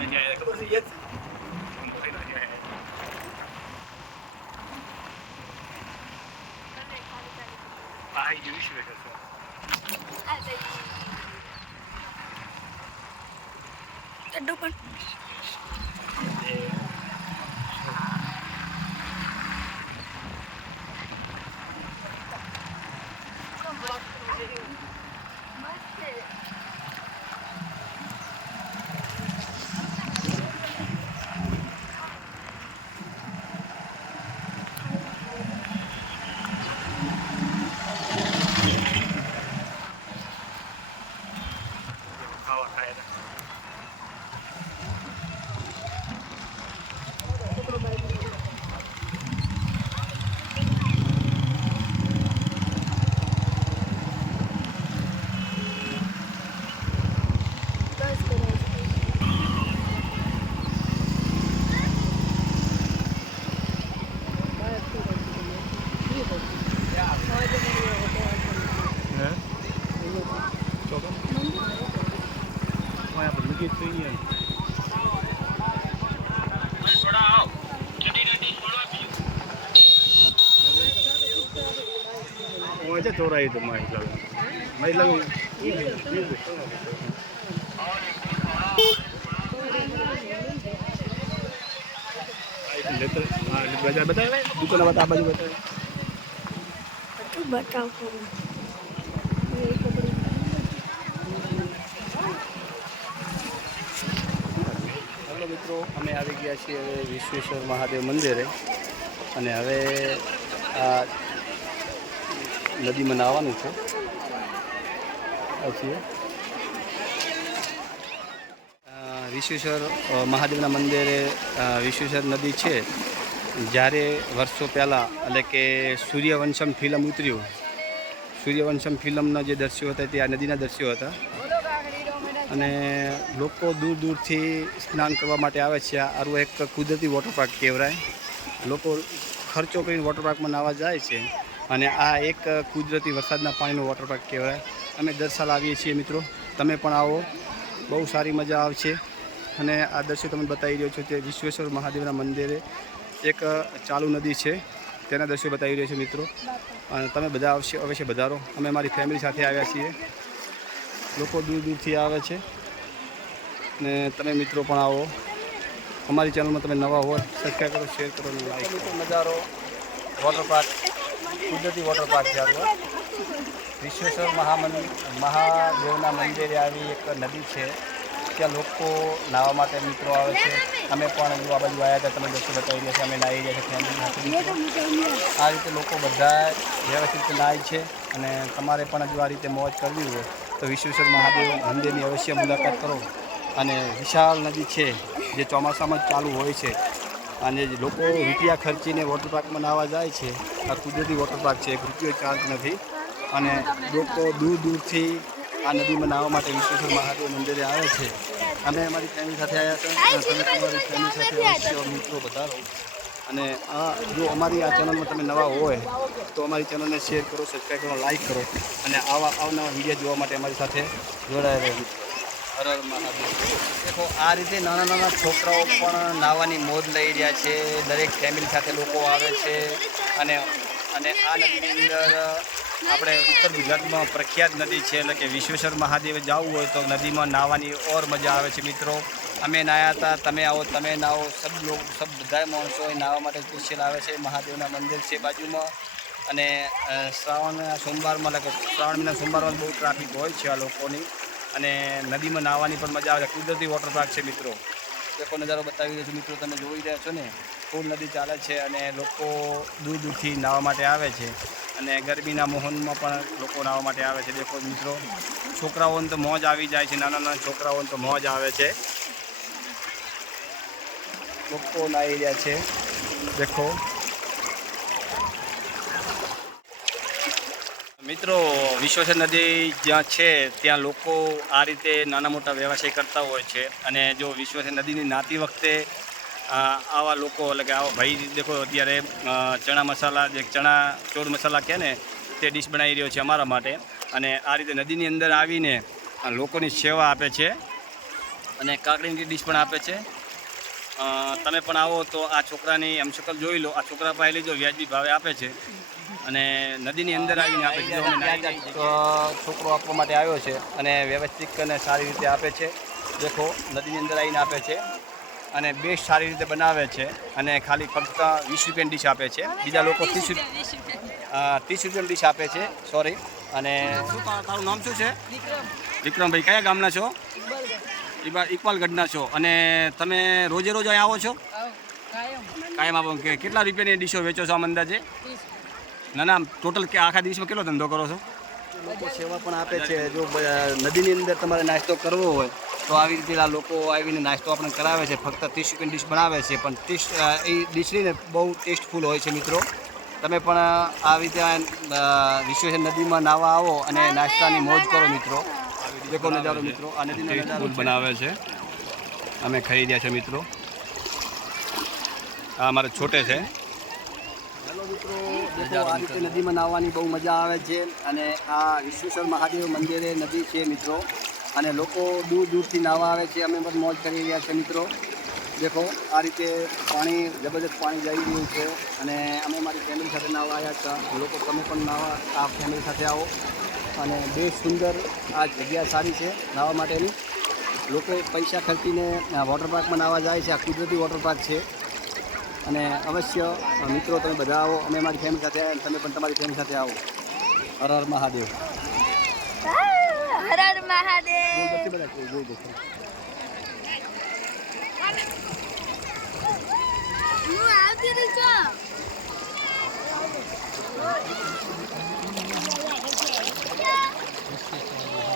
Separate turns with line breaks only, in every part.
Cảm ơn એક લેતો- આ બજાર બતાવે દુકાન બતાવે આ બાજુ બતાવે.
બતાવ કરું
મિત્રો અમે આવી ગયા છીએ હવે વિશ્વેશ્વર મહાદેવ મંદિરે. અને હવે આ નદીમાં નાહવાનું છે. છીએ વિશ્વેશ્વર મહાદેવના મંદિરે વિશ્વેશ્વર નદી છે. જ્યારે વર્ષો પહેલાં એટલે કે સૂર્યવંશમ ફિલ્મ ઉતર્યું. સૂર્યવંશમ ફિલ્મના જે દર્શ્યો હતા તે આ નદીના દર્શ્યો હતા. અને લોકો દૂર દૂરથી સ્નાન કરવા માટે આવે છે. આરો એક કુદરતી વોટર પાર્ક કહેવાય. લોકો ખર્ચો કરીને વોટર પાર્કમાં જાય છે. અને આ એક કુદરતી વરસાદના પાણીનો વોટર પાર્ક કહેવાય. અમે દર સાલ આવીએ છીએ મિત્રો. તમે પણ આવો. બહુ સારી મજા આવશે. અને આ દ્રશ્યો તમે બતાવી રહ્યો છો તે વિશ્વેશ્વર મહાદેવના મંદિરે એક ચાલુ નદી છે. તેના દ્રશ્યો બતાવી રહ્યો છે મિત્રો. અને તમે બધા આવશે, અવશ્ય વધારો અમે અમારી ફેમિલી સાથે આવ્યા છીએ. લોકો દૂર દૂરથી આવે છે. ને તમે મિત્રો પણ આવો. અમારી ચેનલમાં તમે નવા હોય સબસ્ક્રાઈબ કરો શેર કરો લાઈક નજારો વોટર પાર્ક કુદરતી વોટર પાર્ક છે આપણો વિશ્વેશ્વર મહામંદિર મહાદેવના મંદિરે આવી એક નદી છે. ત્યાં લોકો નાહવા માટે મિત્રો આવે છે. અમે પણ આ બાજુ આવ્યા હતા. તમે દોસ્તો બતાવી રહ્યા છે. અમે નાહી રહ્યા છીએ. ફેમિલી સાથે આ રીતે લોકો બધા વ્યવસ્થિત નાય છે અને તમારે પણ જો આ રીતે મોજ કરવી હોય તો વિશ્વેશ્વર મહાદેવ મંદિરની અવશ્ય મુલાકાત કરો. અને વિશાળ નદી છે જે ચોમાસામાં ચાલુ હોય છે. અને લોકો રૂપિયા ખર્ચીને વોટર પાર્કમાં નાહવા જાય છે. આ કુદરતી વોટર પાર્ક છે, એક રૂપિયો ચાર્જ નથી. અને લોકો દૂર દૂરથી આ નદીમાં નાહવા માટે વિશ્વેશ્વર મહાદેવ મંદિરે આવે છે. અમે અમારી ફેમિલી સાથે આવ્યા હતા. તમે તમારી ફેમિલી સાથે અવશ્ય મિત્રો વધારો અને આ જો અમારી આ ચેનલમાં તમે નવા હોય, તો અમારી ચેનલને શેર કરો સબસ્ક્રાઈબ કરો લાઈક કરો. અને આવા આવનારા વીડિયો જોવા માટે અમારી સાથે જોડાયેલા હર મહાદેવ. દેખો, આ રીતે નાના નાના છોકરાઓ પણ નાવાની મોજ લઈ રહ્યા છે. દરેક ફેમિલી સાથે લોકો આવે છે. અને અને આ નદીની અંદર આપણે ઉત્તર ગુજરાતમાં પ્રખ્યાત નદી છે. એટલે કે વિશ્વેશ્વર મહાદેવ જવું હોય તો નદીમાં નાહવાની ઓર મજા આવે છે મિત્રો. અમે નાહ્યા હતા, તમે આવો, તમે નાહો સબ લોકો સબ બધા માણસો નાહવા માટે સ્પેશિયલ આવે છે. મહાદેવના મંદિર છે બાજુમાં. અને શ્રાવણના સોમવારમાં, એટલે કે શ્રાવણ સોમવારમાં બહુ ટ્રાફિક હોય છે આ લોકોની. અને નદીમાં નાહવાની પણ મજા આવે કુદરતી વોટર પાર્ક છે મિત્રો. દેખો નજારો બતાવી રહ્યો છું, મિત્રો, તમે જોઈ રહ્યા છો ને, ફૂલ નદી ચાલે છે અને લોકો દૂર દૂરથી નાહવા માટે આવે છે. અને ગરમીના મોહનમાં પણ લોકો નાહવા માટે આવે છે. દેખો મિત્રો, છોકરાઓને તો મોજ આવી જાય છે, નાના નાના છોકરાઓને તો મોજ આવે છે. લોકો નાહી રહ્યા છે. દેખો મિત્રો વિશ્વેશ્વર નદી જ્યાં છે, ત્યાં લોકો આ રીતે નાના મોટા વ્યવસાય કરતા હોય છે. અને જો વિશ્વેશ્વર નદીની નાતી વખતે આવા લોકો, એટલે કે આવા ભાઈ, દેખો, અત્યારે ચણા મસાલા, જે ચણા ચોર મસાલા કહે ને, તે ડીશ બનાવી રહ્યો છે અમારા માટે. અને આ રીતે નદીની અંદર આવીને લોકોની સેવા આપે છે. અને કાકડીની ડીશ પણ આપે છે. તમે પણ આવો તો આ છોકરાની એમ હમશકલ જોઈ લો. આ છોકરા પાસે લીધો વ્યાજબી ભાવે આપે છે. અને નદીની અંદર આવીને આપે છે જો અમે નાહી જાય તો છોકરો આપવા માટે આવ્યો છે અને વ્યવસ્થિત અને સારી રીતે આપે છે. દેખો નદીની અંદર આવીને આપે છે અને બેસ્ટ સારી રીતે બનાવે છે અને ખાલી ફક્ત વીસ રૂપિયાની ડીશ આપે છે. બીજા લોકો ત્રીસ રૂપિયા ત્રીસ રૂપિયાની ડીશ આપે છે. સોરી અને શું તારું નામ શું છે? વિક્રમભાઈ કયા ગામના છો? ઇકબાલ ઇકબાલગઢના છો. અને તમે રોજે રોજ અહીં આવો છો? કાયમ. આવો કે કેટલા રૂપિયાની ડીશો વેચો છો આમ અંદાજે? ના ના ટોટલ કે આખા દિવસમાં કેટલો ધંધો કરો છો? લોકો સેવા પણ આપે છે. જો નદીની અંદર તમારે નાસ્તો કરવો હોય તો આવી રીતે આ લોકો આવીને નાસ્તો આપણે કરાવે છે. ફક્ત ત્રીસ રૂપિયાની ડીશ બનાવે છે પણ ત્રીસ એ ડીશની બહુ ટેસ્ટફુલ હોય છે મિત્રો. તમે પણ આવી રીતે વિશ્વેશ્વર નદીમાં નાવા આવો અને નાસ્તાની મોજ કરો મિત્રો. દેખો નજારો મિત્રો. આ નદીનો નજારો બનાવે છે. અમે ખાઈ રહ્યા છે મિત્રો. આ અમારે છોટે છે. હેલો મિત્રો દેખો આ રીતે નદીમાં નાહવાની બહુ મજા આવે છે અને આ વિશ્વેશ્વર મહાદેવ મંદિરે નદી છે મિત્રો. અને લોકો દૂર દૂરથી નાહવા આવે છે. અમે પણ મોજ કરી રહ્યા છે મિત્રો. દેખો, આ રીતે પાણી જબરદસ્ત પાણી જઈ રહ્યું છે અને અમે મારી ફેમિલી સાથે નાહવા આવ્યા હતા. લોકો તમે પણ નાહવા આ ફેમિલી સાથે આવો. અને બે સુંદર આ જગ્યા સારી છે નાહવા માટેની. લોકો પૈસા ખર્ચીને વોટર પાર્કમાં નાહવા જાય છે. આ કુદરતી વોટર પાર્ક છે. અને અવશ્ય મિત્રો તમે બધા આવો. અમે મારી ફેમિલી સાથે આવ્યા તમે પણ તમારી ફેમિલી સાથે આવો. હર હર મહાદેવ.
હર હર મહાદેવ
બધા જોઈ જોઈ દેખો
હું આવતી રહી છું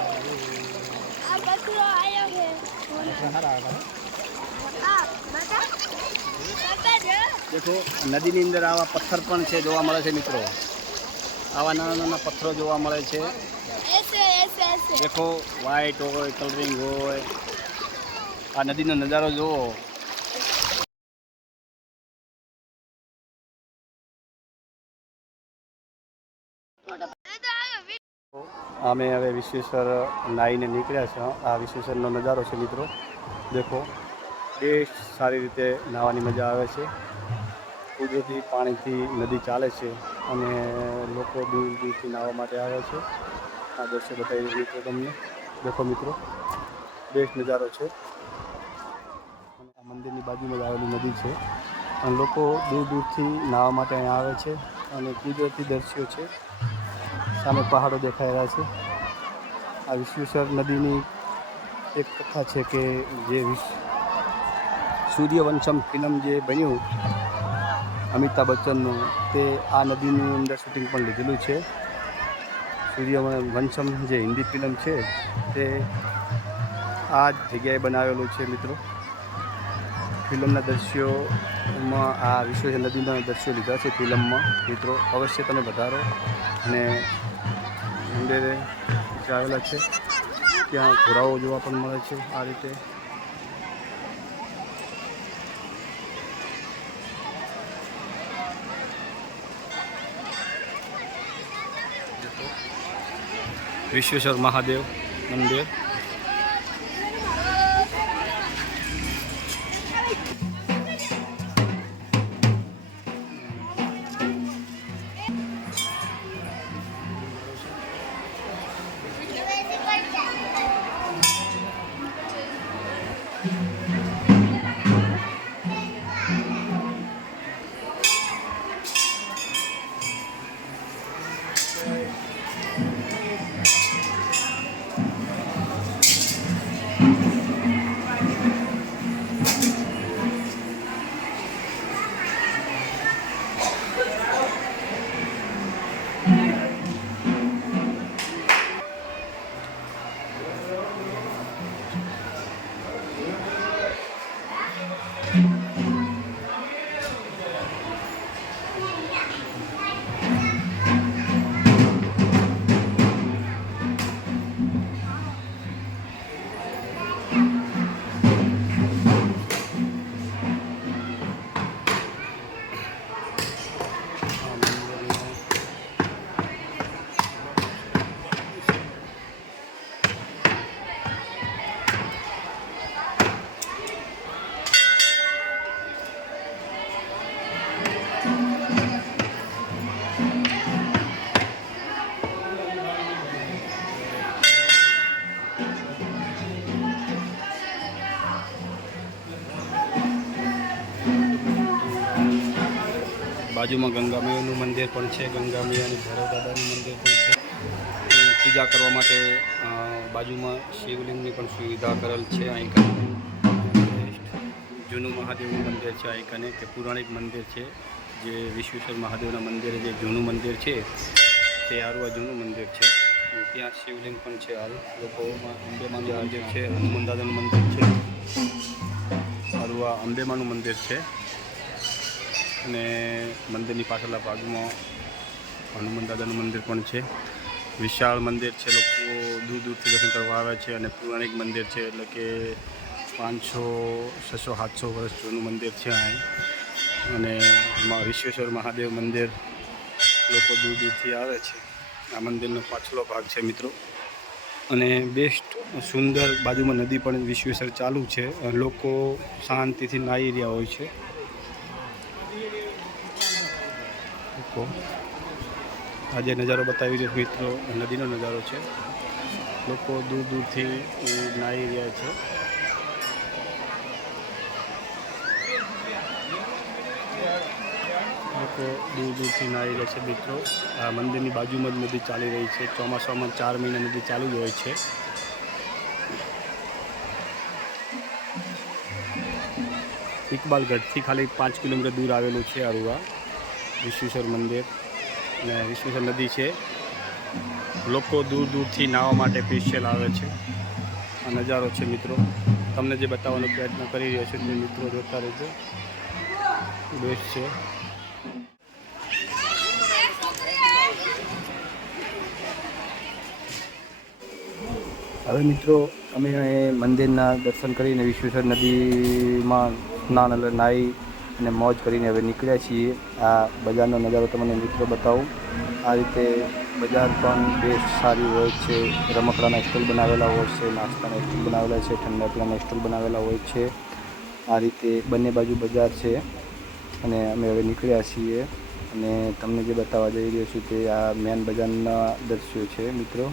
આ બકરો આયો છે આ બતા બતા જો
દેખો નદીની અંદર આવા પથ્થર પણ છે જોવા મળે છે મિત્રો. આવા નાના નાના પથ્થરો જોવા મળે છે. દેખો વ્હાઈટ હોય કલરિંગ હોય. આ નદીનો નજારો જુઓ. અમે હવે વિશ્વેશ્વર નાહીને નીકળ્યા છે. આ વિશ્વેશ્વરનો નજારો છે મિત્રો. દેખો. બેસ્ટ સારી રીતે નાહવાની મજા આવે છે. કુદરતી પાણીથી નદી ચાલે છે અને લોકો દૂર દૂરથી નાહવા માટે આવે છે. આ દ્રશ્ય બતાવી મિત્રો તમને. દેખો મિત્રો, બેસ્ટ નજારો છે. આ મંદિરની બાજુમાં જ આવેલી નદી છે અને લોકો દૂર દૂરથી નાહવા માટે અહીંયા આવે છે અને કુદરતી દ્રશ્યો છે. સામે પહાડો દેખાઈ રહ્યા છે. આ વિશ્વેશ્વર નદીની એક કથા છે કે જે વિશ્વ સૂર્યવંશમ ફિલ્મ જે બન્યું, અમિતાભ બચ્ચનનું, તે આ નદીની અંદર શૂટિંગ પણ લીધેલું છે. સૂર્યવંશમ જે હિન્દી ફિલ્મ છે, તે આ જ જગ્યાએ બનાવેલું છે મિત્રો. ફિલ્મના દ્રશ્યોમાં આ વિશ્વ નદીના દ્રશ્યો લીધા છે ફિલ્મમાં. મિત્રો, અવશ્ય તમે વધારો અને મંદિરે આવેલા છે, ત્યાં ઘોડાઓ જોવા પણ મળે છે આ રીતે. વિશ્વેશ્વર મહાદેવ મંદિર Thank you. બાજુમાં ગંગા મૈયાનું મંદિર પણ છે. ગંગા મૈયા અને ભૈરવ દાદાનું મંદિર પણ છે. પૂજા કરવા માટે બાજુમાં શિવલિંગની પણ સુવિધા કરેલ છે. અહીં જૂનું મહાદેવનું મંદિર છે. અહીં કને કે પૌરાણિક મંદિર છે. જે વિશ્વેશ્વર મહાદેવના મંદિરે જે જૂનું મંદિર છે, તે હારું આ જૂનું મંદિર છે. ત્યાં શિવલિંગ પણ છે હાલ. લોકોમાં અંબેમાનું મંદિર છે હનુમાન દાદાનું મંદિર છે. હારું આ અંબેમાનું મંદિર છે. અને મંદિરની પાછળના ભાગમાં હનુમાન દાદાનું મંદિર પણ છે. વિશાળ મંદિર છે, લોકો દૂર દૂરથી દર્શન કરવા આવે છે અને પૌરાણિક મંદિર છે, એટલે કે પાંચસો, છસો, સાતસો વર્ષ જૂનું મંદિર છે અહીં. અને મા- વિશ્વેશ્વર મહાદેવ મંદિર લોકો દૂર દૂરથી આવે છે. આ મંદિરનો પાછલો ભાગ છે મિત્રો. અને બેસ્ટ સુંદર બાજુમાં નદી પણ વિશ્વેશ્વર ચાલુ છે. લોકો શાંતિથી નાહી રહ્યા હોય છે. લોકો આજે નજારો બતાવી રહ્યો મિત્રો. નદીનો નજારો છે. લોકો દૂર દૂરથી નાહી રહ્યા છે. લોકો દૂર દૂરથી નાહી રહ્યા છે મિત્રો. આ મંદિરની બાજુમાં જ નદી ચાલી રહી છે. ચોમાસામાં ચાર મહિના નદી ચાલુ જ હોય છે. ઇકબાલગઢથી ખાલી પાંચ કિલોમીટર દૂર આવેલું છે અરુવા. વિશ્વેશ્વર મંદિર અને વિશ્વેશ્વર નદી છે. લોકો દૂર દૂરથી નાહવા માટે સ્પેશિયલ આવે છે આ નજારો છે મિત્રો. તમને જે બતાવવાનો પ્રયત્ન કરી રહ્યો છું તે મિત્રો જોતા રહેજો. બેસ્ટ છે. હવે મિત્રો, અમે મંદિરના દર્શન કરીને વિશ્વેશ્વર નદીમાં સ્નાન નાહી અને મોજ કરીને હવે નીકળ્યા છીએ. આ બજારનો નજારો તમને મિત્રો બતાવું. આ રીતે બજાર પણ બેસ્ટ સારી હોય છે. રમકડાના સ્ટોલ બનાવેલા હોય છે, નાસ્તાના સ્ટોલ બનાવેલા છે, ઠંડા પીણાના સ્ટોલ બનાવેલા હોય છે. આ રીતે બંને બાજુ બજાર છે અને અમે હવે નીકળ્યા છીએ. અને તમને જે બતાવવા જઈ રહ્યો છું તે આ મેન બજારના દ્રશ્યો છે મિત્રો.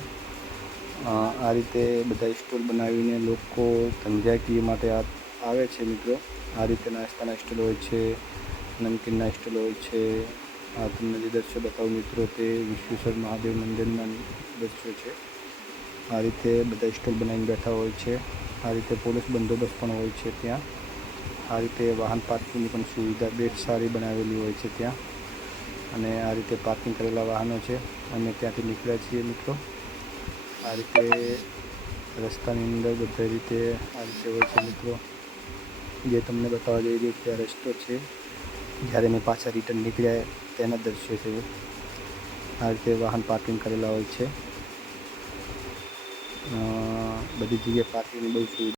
આ રીતે બધા સ્ટોલ બનાવીને લોકો ધંધાકીય માટે આવે છે મિત્રો. આ રીતે નાસ્તાના સ્ટોલ હોય છે, નમકીનના સ્ટોલ હોય છે. આ તમને જે દ્રશ્ય બતાવું મિત્રો, તે વિશ્વેશ્વર મહાદેવ મંદિરના દ્રશ્યો છે. આ રીતે બધા સ્ટોલ બનાવીને બેઠા હોય છે. આ રીતે પોલીસ બંદોબસ્ત પણ હોય છે ત્યાં. આ રીતે વાહન પાર્કિંગની પણ સુવિધા, બેટ સારી બનાવેલી હોય છે ત્યાં. અને આ રીતે પાર્કિંગ કરેલા વાહનો છે. અમે ત્યાંથી નીકળ્યા છીએ મિત્રો. આ રીતે રસ્તાની અંદર બધી રીતે આ રીતે હોય છે મિત્રો. જે તમને બતાવવા જઈ રહ્યો છે આ રસ્તો છે. જ્યારે મેં પાછા રિટર્ન નીકળ્યા, તેના દ્રશ્યો છે આ રીતે વાહન પાર્કિંગ કરેલા હોય છે. બધી જગ્યાએ પાર્કિંગની બહુ સુવિધા